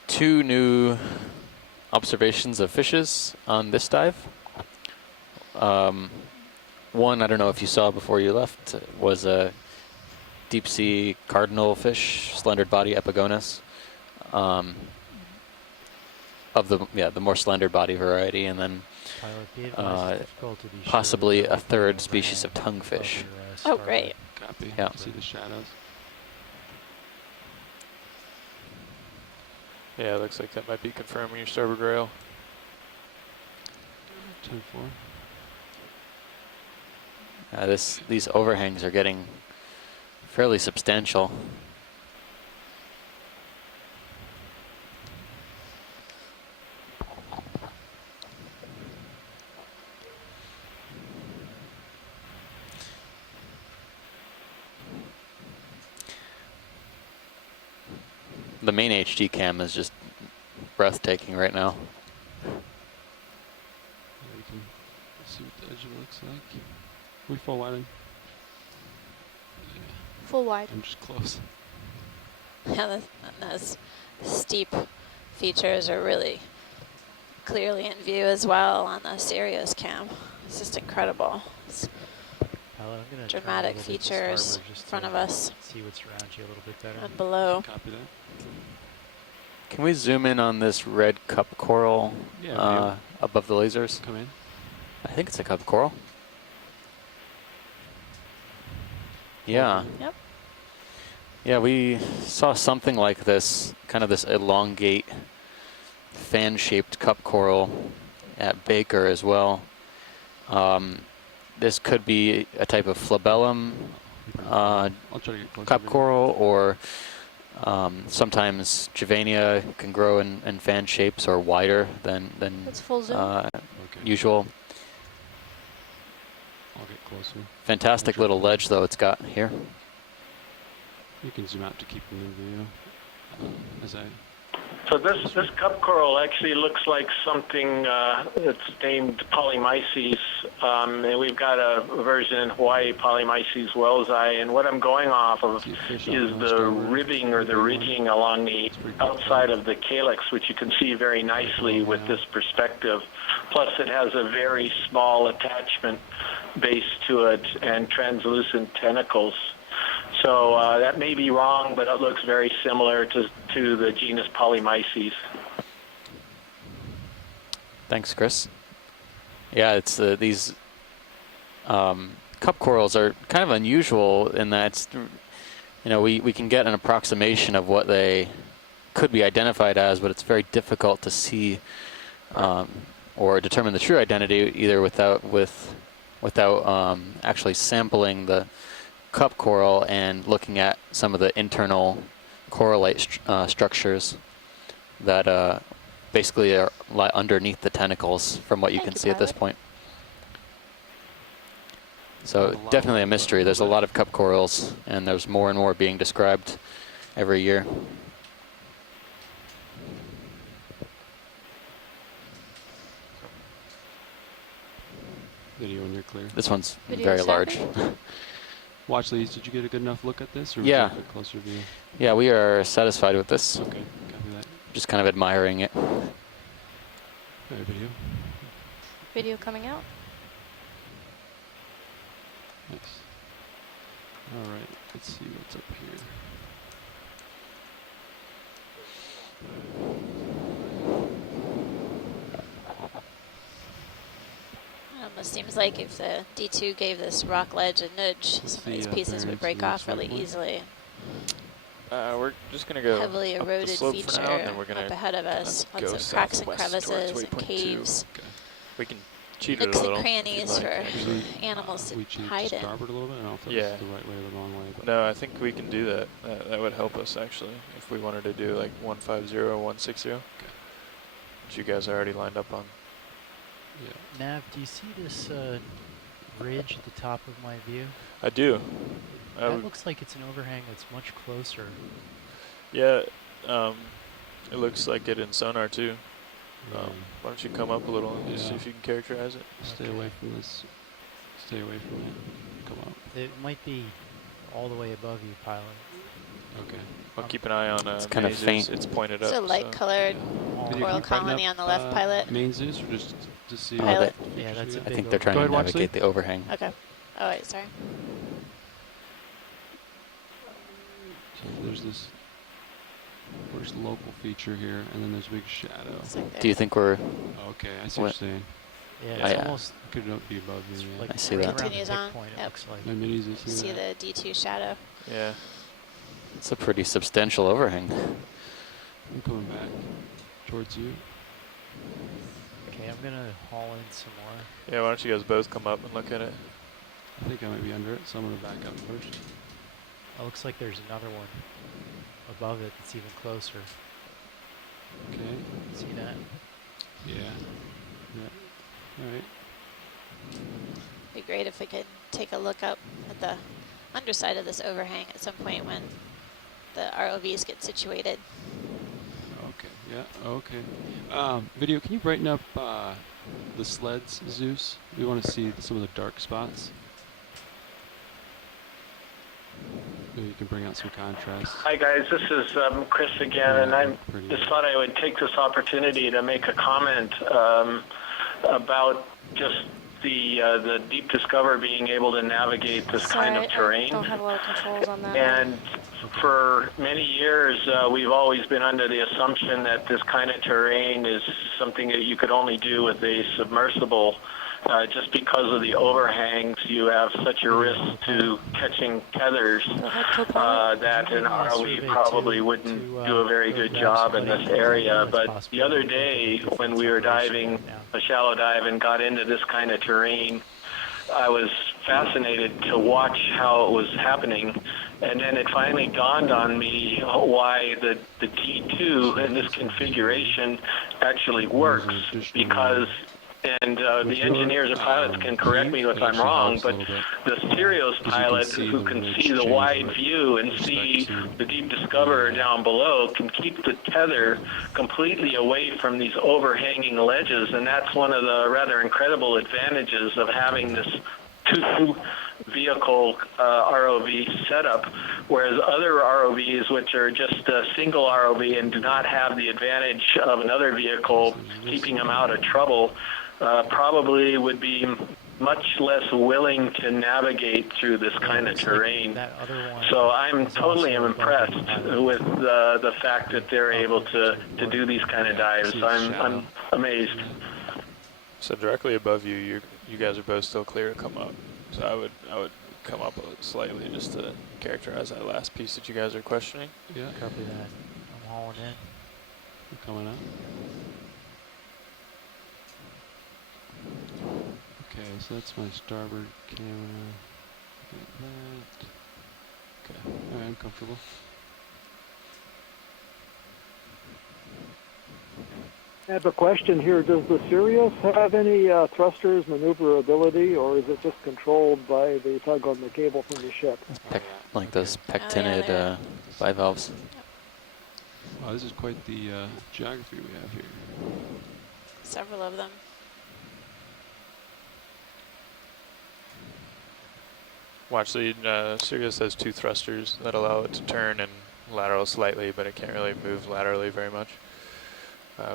2 new observations of fishes on this dive. One, I don't know if you saw before you left, was a deep sea cardinal fish, slendered body Epigonus, of the more slender body variety, and then possibly a third species of tonguefish. Oh, great. Copy. Yeah. See the shadows. Yeah, it looks like that might be confirming your starboard rail. 10-4. These overhangs are getting fairly substantial. the main HD cam is just breathtaking right now. Yeah, we can see what the edge of it looks like. We full widen. Yeah, Full wide. I'm just close. Yeah, those steep features are really clearly in view as well on the Sirius cam. It's just incredible. It's Pilot, I'm gonna dramatic turn a little bit to features starboard in just front to of us see what's around you a little bit better. and below. Copy that. Can we zoom in on this red cup coral Yeah, above the lasers? come in. I think it's a cup coral. Yeah. Yep. Yeah, we saw something like this, kind of this elongate, fan-shaped cup coral at Baker as well. This could be a type of flabellum I'll try to get closer. cup coral, or sometimes Juvenia can grow in fan shapes or wider than That's full zoom. Okay. usual. I'll get closer. Fantastic little ledge though it's got here. You can zoom out to keep them in view. As I So this cup coral actually looks like something that's named Polymyces, and we've got a version in Hawaii, Polymyces wellsi, and what I'm going off of is the ribbing or the ridging along the outside of the calyx, which you can see very nicely with this perspective. Plus it has a very small attachment base to it and translucent tentacles. So that may be wrong, but it looks very similar to the genus Polymyces. Thanks, Chris. Yeah, it's these cup corals are kind of unusual in that it's, we can get an approximation of what they could be identified as, but it's very difficult to see or determine the true identity either without actually sampling the cup coral and looking at some of the internal correlate structures that basically lie underneath the tentacles from what you can see at this point. So definitely a mystery. There's a lot of cup corals, and there's more and more being described every year. video when you're clear. This one's Video very snapping? large. Watch these. Did you get a good enough look at this, or Yeah. was it a closer view? Yeah, we are satisfied with this. Okay, copy that. Just kind of admiring it. All right, video. Video coming out. Nice. All right, let's see what's up here. It almost seems like if the D2 gave this rock ledge a nudge, some of these pieces would break off really easily. We're just gonna go Heavily up the eroded slope feature for now, and then we're gonna up ahead of us. go Lots of cracks and southwest towards crevices and waypoint 2. caves. We can cheat it Nooks a and little. crannies if you'd for like, actually. animals We to cheat hide to in. starboard a little bit. I don't know if that's Yeah. the right way or the wrong way. But No, I think we can do that. That would help us actually if we wanted to do like 150 or 160, which you guys are already lined up on. yeah. Nav, do you see this ridge at the top of my view? I do. That looks like it's an overhang that's much closer. Yeah, it looks like it in sonar too. Yeah. Why don't you come up a little and just see Yeah. if you can characterize it? Stay away from this. Stay away from it. Come up. It might be all the way above you, pilot. Okay. I'll keep an eye on It's kind of mazes. faint. It's pointed It's up. a light-colored Oh, Can you coral keep brighten colony up, on the left, pilot. Main Zeus, or just to see? Pilot. Yeah, that's a I big think they're trying Go to ahead, watch navigate the overhang. Okay. Oh, wait, sorry. So there's this first local feature here, and then there's a big shadow. Looks like Do you think we're... Okay, I see what What? you're saying. Yeah, Oh, it's yeah. almost Could not be above you. like I see right that. around the Continues hit on. point, it Yep. looks like. I mean, easy to See that. the D2 shadow. Yeah. It's a pretty substantial overhang. I'm coming back towards you. Okay, I'm gonna haul in some more. Yeah, why don't you guys both come up and look at it? I think I might be under it, so I'm gonna back up first. It looks like there's another one above it that's even closer. Okay. See that? Yeah. Yeah. All right. Be great if we could take a look up at the underside of this overhang at some point when the ROVs get situated. Okay, yeah, okay. Video, can you brighten up the sleds, Zeus? We want to see some of the dark spots. Maybe you can bring out some contrast. Hi guys, this is Chris again, and I just thought I would take this opportunity to make a comment about just the Deep Discover being able to navigate this kind of terrain. I don't have a lot of controls on that. And for many years, we've always been under the assumption that this kind of terrain is something that you could only do with a submersible. Just because of the overhangs, you have such a risk to catching tethers that an ROV probably wouldn't do a very good job in this area. But the other day, when we were diving a shallow dive and got into this kind of terrain, I was fascinated to watch how it was happening. And then it finally dawned on me why the T2 in this configuration actually works, because and the engineers or pilots can correct me if I'm wrong, but the Sirius pilot who can see the wide view and see the Deep Discoverer down below can keep the tether completely away from these overhanging ledges, and that's one of the rather incredible advantages of having this two-vehicle ROV setup, whereas other ROVs, which are just a single ROV and do not have the advantage of another vehicle keeping them out of trouble, probably would be much less willing to navigate through this kind of terrain. So I'm totally impressed with the fact that they're able to do these kind of dives. I'm amazed. So directly above you, you guys are both still clear to come up. So I would come up slightly just to characterize that last piece that you guys are questioning. Yeah. Copy that. I'm hauling in. I'm coming up. Okay, so that's my starboard camera. Get that. Okay, alright, I'm comfortable. I have a question here. Does the Sirius have any thrusters, maneuverability, or is it just controlled by the tug on the cable from the ship? Like those pectinid bivalves. Wow, this is quite the geography we have here. Several of them. Watch, the Sirius has two thrusters that allow it to turn and lateral slightly, but it can't really move laterally very much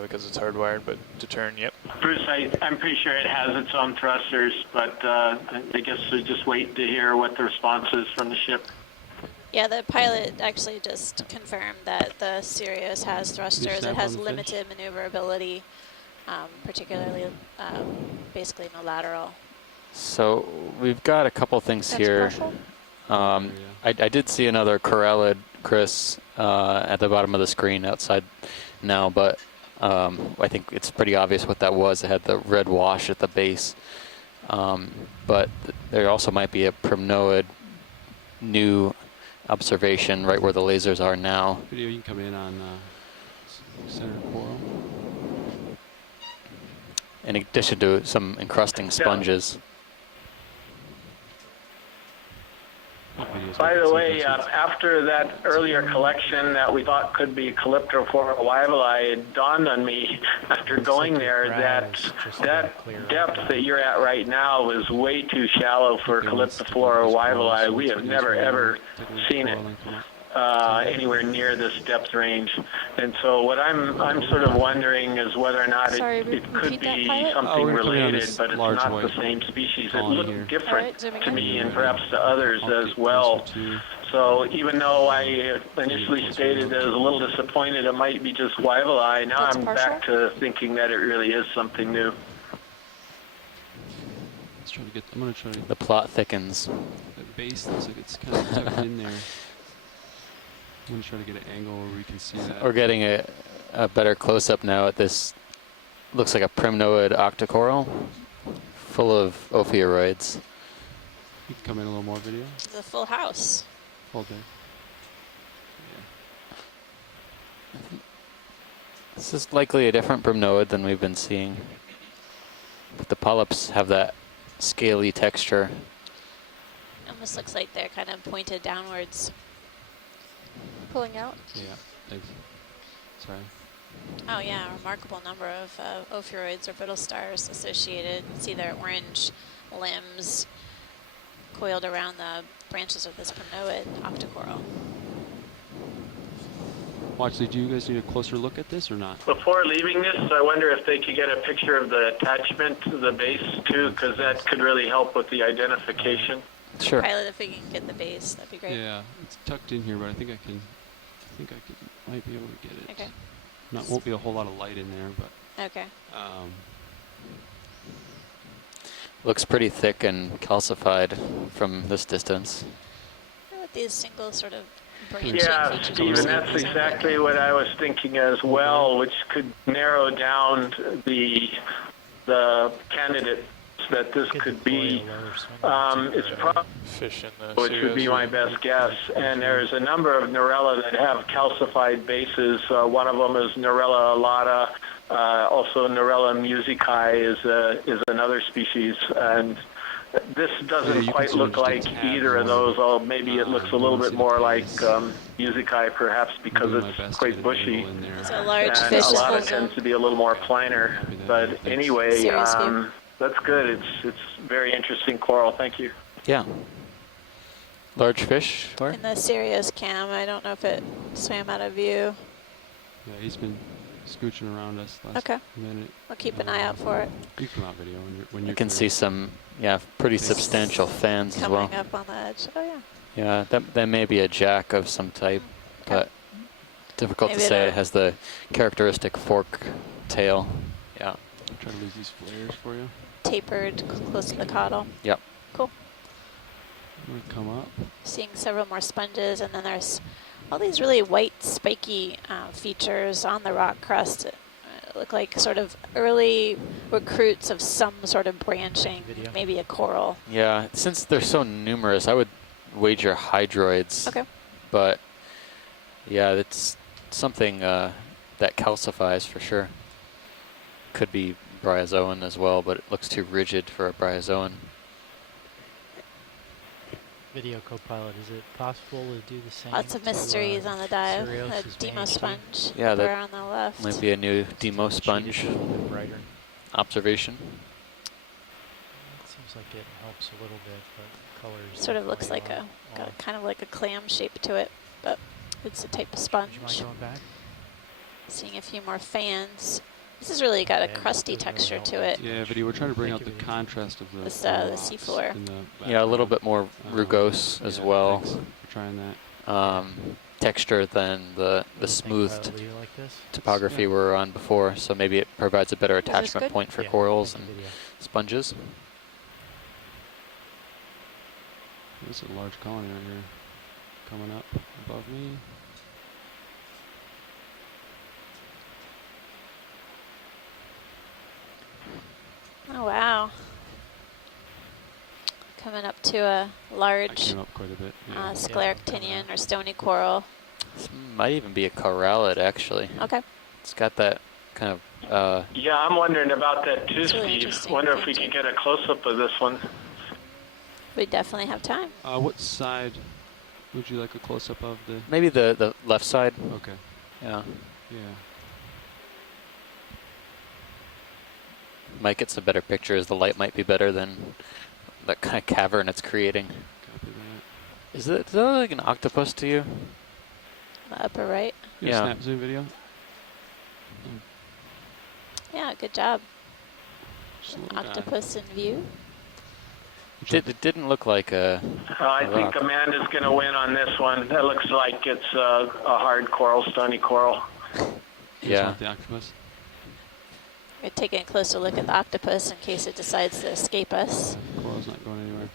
because it's hardwired, but to turn, yep. Bruce, I'm pretty sure it has its own thrusters, but I guess we just wait to hear what the response is from the ship. Yeah, the pilot actually just confirmed that the Sirius has thrusters. It has limited maneuverability, particularly basically no lateral. So we've got a couple things here. I did see another corellid, Chris, at the bottom of the screen outside now, but I think it's pretty obvious what that was. It had the red wash at the base. But there also might be a primnoid new observation right where the lasers are now. Video, you can come in on center coral. In addition to some encrusting sponges. By the way, after that earlier collection that we thought could be Calyptrophora wyvili, it dawned on me after going there that depth that you're at right now is way too shallow for Calyptrophora wyvili. We have never ever seen it anywhere near this depth range. And so what I'm sort of wondering is whether or not it could be something related, but it's not the same species. It looked different to me and perhaps to others as well. So even though I initially stated that I was a little disappointed it might be just wyvili, now I'm back to thinking that it really is something new. Let's try to get, I'm going to try to The plot thickens. That base looks like it's kind of tucked in there. I'm going to try to get an angle where we can see that. We're getting a better close-up now at this. Looks like a primnoid octocoral full of ophiuroids. You can come in a little more video. It's a full house. Hold there. Yeah. This is likely a different primnoid than we've been seeing. But the polyps have that scaly texture. Almost looks like they're kind of pointed downwards. pulling out. Yeah, thanks. Sorry. Oh yeah, a remarkable number of ophiuroids or brittle stars associated. See their orange limbs coiled around the branches of this prinoid octocoral. Well, actually, do you guys need a closer look at this or not? Before leaving this, I wonder if they could get a picture of the attachment to the base too, because that could really help with the identification. Sure. Pilot, if we can get the base, that'd be great. Yeah, it's tucked in here, but I think I might be able to get it. Okay. Won't be a whole lot of light in there, but. Okay. Looks pretty thick and calcified from this distance. With these single sort of branching Yeah, features. Stephen, that's exactly what I was thinking as well, which could narrow down the candidates that this could be. It's probably Fish in the which would be my best guess. And there's a number of Narella that have calcified bases. One of them is Narella alata. Also, Narella musicae is another species. And this doesn't quite look like either of those. Oh, maybe it looks a little bit more like musicae, perhaps, because it's quite bushy. It's a large And fish. alata tends to be a little more planar. But anyway, that's good. It's very interesting coral. Thank you. Yeah. Large fish, or? In the Sirius cam, I don't know if it swam out of view. Yeah, he's been scooching around us last minute. I'll keep an eye out for it. You come out video when you can see some, pretty substantial fans as well. Coming up on the edge. Oh yeah. Yeah, that may be a jack of some type, but difficult Maybe to say. it'll- It has the characteristic fork tail. Yeah. I'll try to lose these flares for you. Tapered close to the caudal. Yep. Cool. I'm gonna come up. Seeing several more sponges, and then there's all these really white, spiky features on the rock crust. Look like sort of early recruits of some sort of branching, maybe a coral. Yeah, since they're so numerous, I would wager hydroids. Okay. But yeah, it's something that calcifies for sure. Could be bryozoan as well, but it looks too rigid for a bryozoan. Video co-pilot, is it possible to do the same? Lots of to, mysteries on the dive. Sirius's The Demo mainstream? sponge Yeah, over that on the left. might be a new Demo sponge A little bit brighter. observation. It seems like it helps a little bit, but colors. Sort of looks like got kind of like a clam shape to it, but it's a type of sponge. Would you mind going back? Seeing a few more fans. This has really got a crusty texture to it. Yeah, video. We're trying to bring out the contrast of the This, the rocks seafloor. in the Yeah, a little bit more background. rugose as well. Thanks for trying that. Texture than the smoothed Leave it like this? topography we were on before, so maybe it provides a better attachment good? point for Yeah, corals thank and you, video. sponges. There's a large colony right here coming up above me. Oh wow. Coming up to a I large came up quite a bit. Yeah. scleractinian or stony coral. This might even be a corallid, actually. Okay. It's got that kind of Yeah, I'm wondering about that too, It's really Steve. interesting Wonder if we feature. could get a close-up of this one. We definitely have time. What side would you like a close-up of the? maybe the left side. Okay. Yeah. Yeah. Might get some better pictures. The light might be better than that kind of cavern it's creating. Copy that. Is that like an octopus to you? The upper right. You have a snap zoom video? Yeah, good job. Just a little guy. Octopus in view. It didn't look like a. I a think rock. Amanda's going to win on this one. That looks like it's a hard coral, stony coral. You guys Yeah. want the octopus? We're taking a closer look at the octopus in case it decides to escape us. Coral's not going anywhere.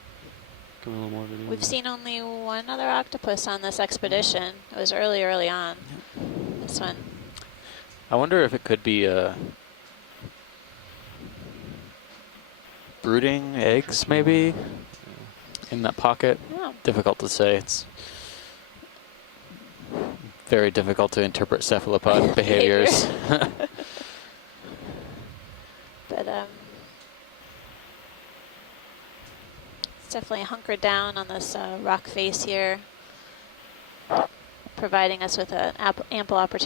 Come a little more video. We've seen only one other octopus on this expedition. It was early on. This one. I wonder if it could be brooding eggs, maybe, in that pocket. Yeah. Difficult to say. It's very difficult to interpret cephalopod behaviors. But it's definitely hunkered down on this rock face here. providing us with an ample opportunity